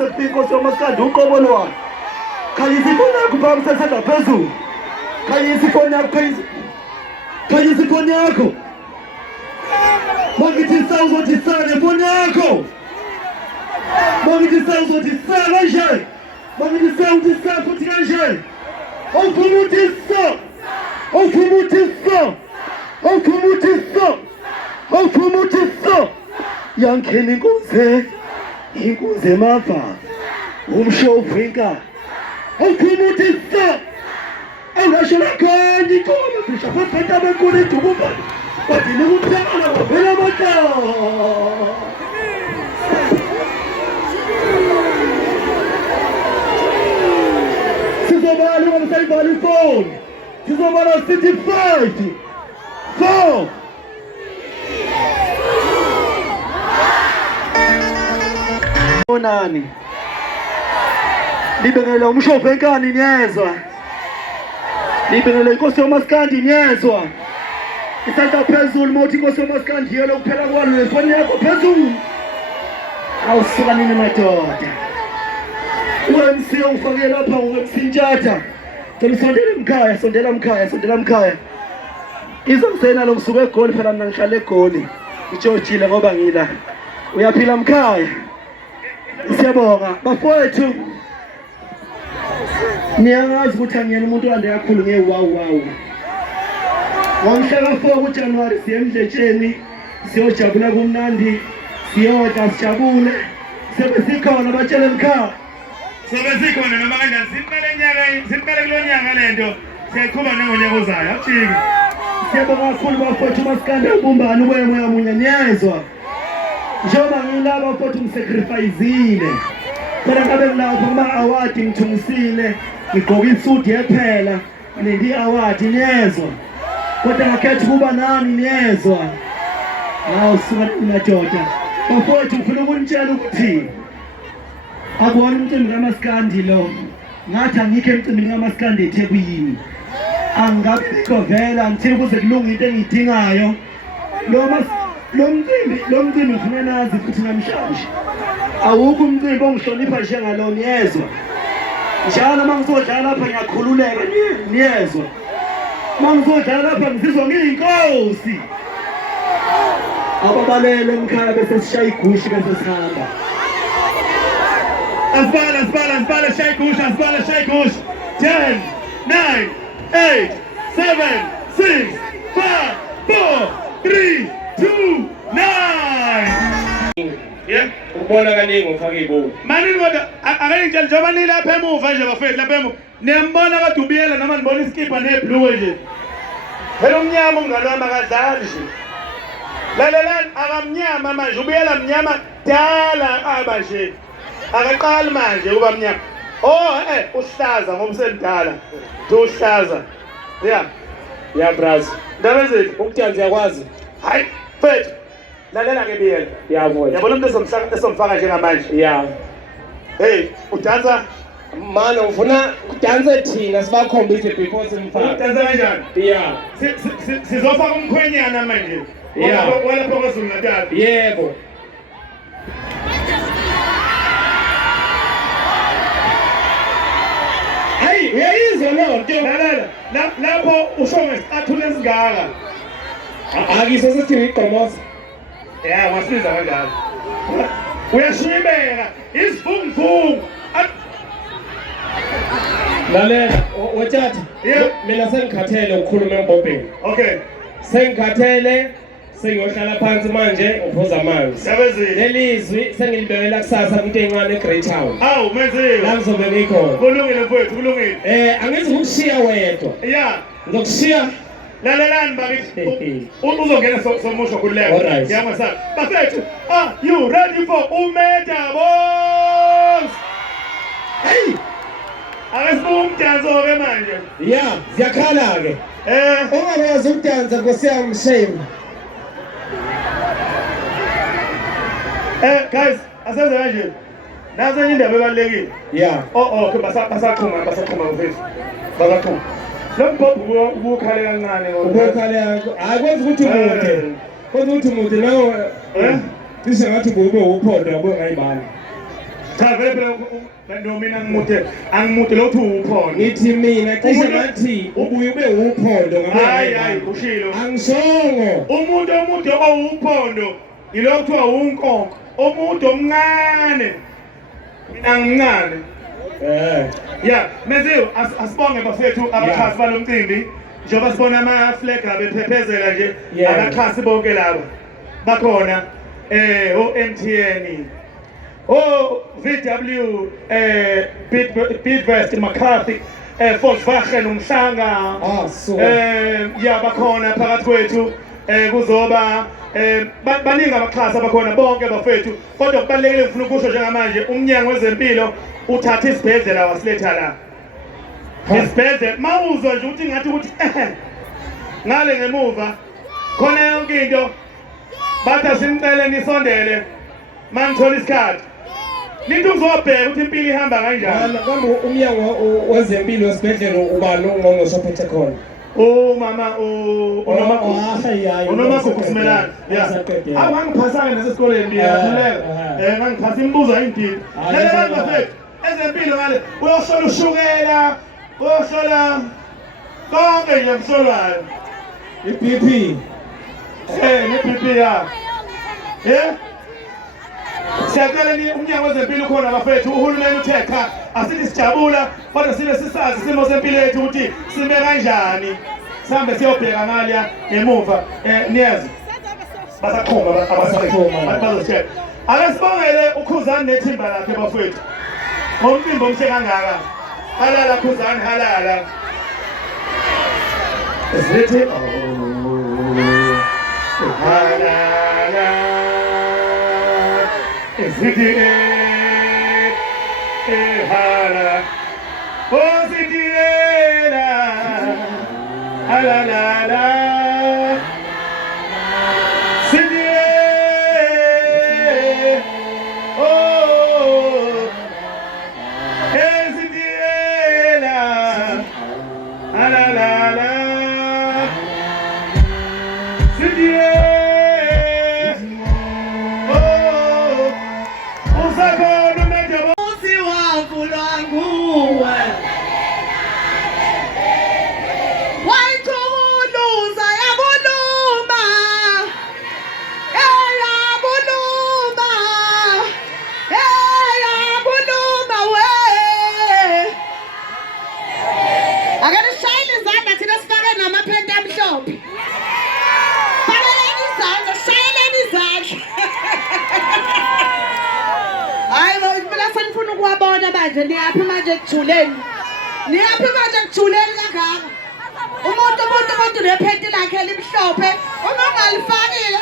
sekufika somaskandi uqobo lwakhe. Khanyisa ifoni yakho phambi sesenda phezulu. Khanyisa ifoni yakho, khanyisa ifoni yakho. Mangithi sawuzothi sale ifoni yakho. Mangithi sawuzothi sale kanje. Mangithi sawuthi sale futhi kanje. Awufumutisa. Awufumutisa. Awufumutisa. Awufumutisa. Yankheni inkunzi emava. Umshovinka. Awufumutisa. Awasho lakhona ikola bisha futhi abenkulu idububa. Bathi nikuphela ngavela mata. Sizobala ngomsayibala ifoni. Sizobala sithi 5 4 Onani. Libengela umshovenkani niyezwa. Libengela inkosi yomaskandi niyezwa. Isanda phezulu mothi inkosi yomaskandi yelo kuphela kwalo nefoni yakho phezulu. Awusuka nini madoda. UMC ufake lapha ngokusintshatha. Sondela mkhaya. Izomsena lo msuku egoli phela mina ngihlala egoli. Ijojile ngoba ngila. Uyaphila mkhaya. Siyabonga bafowethu. Niyangazi ukuthi angiyena umuntu ande kakhulu ngewawu. Ngomhla ka4 kuJanuary siye eMdletsheni siyojabula kumnandi siyodla sijabule sebesikhona batshele mkhaya. Sebesikhona noma kanjani siqale kulo nyaka lento siyayiqhuba nangonyaka ozayo akujiki. Siyabonga kakhulu bafowethu masikande ubumbano uboya munye niyezwa. Njengoba ngilaba futhi ngisacrificeile. Kodwa ngabe ngilapho kuma award ngithungisile, ngigqoka isuit yephela, nindi award niyezwa. Kodwa ngakhetha kuba nani niyezwa. Hawu suka madoda. Bafowethu ngifuna ukunitshela ukuthi akubona umcimbi kamaskandi lo. Ngathi angikho emcimbini kamaskandi eThekwini. Angabe bikovela ngithe kuze kulunga into engidingayo. Lo mcimbi ufuna nazi futhi namhlanje. Awukho umcimbi ongihlonipha njengalo niyezwa. Njalo mangizodlala lapha ngiyakhululeka niyezwa. Mangizodlala lapha ngizizwa ngiyinkosi. Ababalele emkhaya bese sishaya igushi bese sihamba. Asbala, shake gush. 10, 9, 8, 7, 6, 5, 4, 3, 2, 9. Yeah. Ubona kaningi ufake ibuku. Mani kodwa akayingitshela njengoba nilapha emuva nje bafethu lapha emuva. Niyambona kadubiyela noma nibona iskipa neblue nje. Phela umnyama umngane wami akadlali nje. Lalelani akamnyama manje ubuyela mnyama dala aba nje. Akaqali manje kuba mnyama. Uhlaza ngomselidala. Uhlaza. Yeah bras. Ndaba zethu Ukudansa yakwazi. hayi fethu. Lalela ke biyela. Yabona. Yabona umuntu esomfaka njengamanje. Yeah. Hey, udansa Mano ufuna kudansa thina sibakhombise before simfaka. udansa kanjani? Yeah. Sizofaka umkhwenyana manje. Yeah. Wala phakathi uNatal. Yebo. Hey, uyayizwa lonto. Lalela. Lapho usho ngesicathulo esingaka. Akiso sithi iqomoza. Yeah, wasiza kanjalo. Uyashibeka, isivunguvungu. Lalela, wethatha. Yebo. Mina sengikhathele ukukhuluma embobheni. Okay. Sengikhathele, sengiyohlala phansi manje uphuza amanzi. Yabezile. Lelizwi sengilibekela kusasa kumuntu encane eGreat Town. Awu menzile. La ngizobe ngikhona. Kulungile mfowethu, kulungile. Angithi ukushiya wedwa. Yeah. Ngizokushiya. Lalelani bakithi. Uzongena somusho kuleko. Alright. Yamasa. Bafethu, are you ready for umeda boss? Hey! Akasibuka umdanso ke manje. Yeah, ziyakhala ke. Ongakwazi ukudansa nkosiyami shame. Guys, asenze kanje. Nazo indaba ebalekile. Yeah. Okay, basaqhuma mfethu. Basaqhuma. Lo mbhobho ubukhale kancane ngoba Ubukhala akwenza ukuthi umude. Kwenza ukuthi umude nawe cishe ngathi ube uphondo yabo ngayibani. Cha vele phela no mina angimude lo uphondo. Ngithi mina cishe ngathi ubuye ube uphondo Hayi ushilo. Angisongo. Umuntu omude owuphondo yilo kuthiwa unkonko. Umuntu omncane. Mina ngimncane. Yeah, manje asibonge bafethu abakhasi balomcimbi. Njengoba sibona ama-flag abephephezela nje abakhasi bonke labo. Bakhona o-MTN. VW, Bidvest, McCarthy, Volkswagen, Umhlanga. Yeah, bakhona phakathi kwethu kuzoba baningi abaxhasi abakhona bonke bafethu. Kodwa kubalulekile ngifuna ukusho njengamanje umnyango wezempilo uthatha isibhedlela wasiletha la. Isibhedlela mawuzwa nje ukuthi ngathi ukuthi ngale ngemuva khona yonke into bathi simcele nisondele manithola isikhathi. Nithi uzobheka ukuthi impilo ihamba kanjani. Kambe umnyango wezempilo wesibhedlela ubani ongqongqoshe ophethe khona? Mama unomagugu simelana. Yeah. Awangiphathanga nesesikoleni ngiyakhuleka. Ngangiphasa imibuzo ayindidi. Lalela bafethu ezempilo ngale uyohlola ushukela, uyohlola konke nje mhlolwayo. I-BP. Ne-BP ya. Siyacela umnyango wezempilo ukhona bafethu uhulumeni uthe cha asithi sijabula kodwa sibe sisazi isimo sempilo yethu ukuthi sime kanjani sihambe siyobheka ngaliya ngemuva niyazi basaqhuma bazositshela akasibongele uKhuzani nethimba lakhe bafethu ngomcimbi omhle kangaka halala Khuzani halala esithi halala Ziti hala, oh ziti la la la, ziti oh, ziti la la la, ziti. Manje niyaphi manje ekuthuleni kangaka umuntu nephenti lakhe elimhlophe uma ungalifakile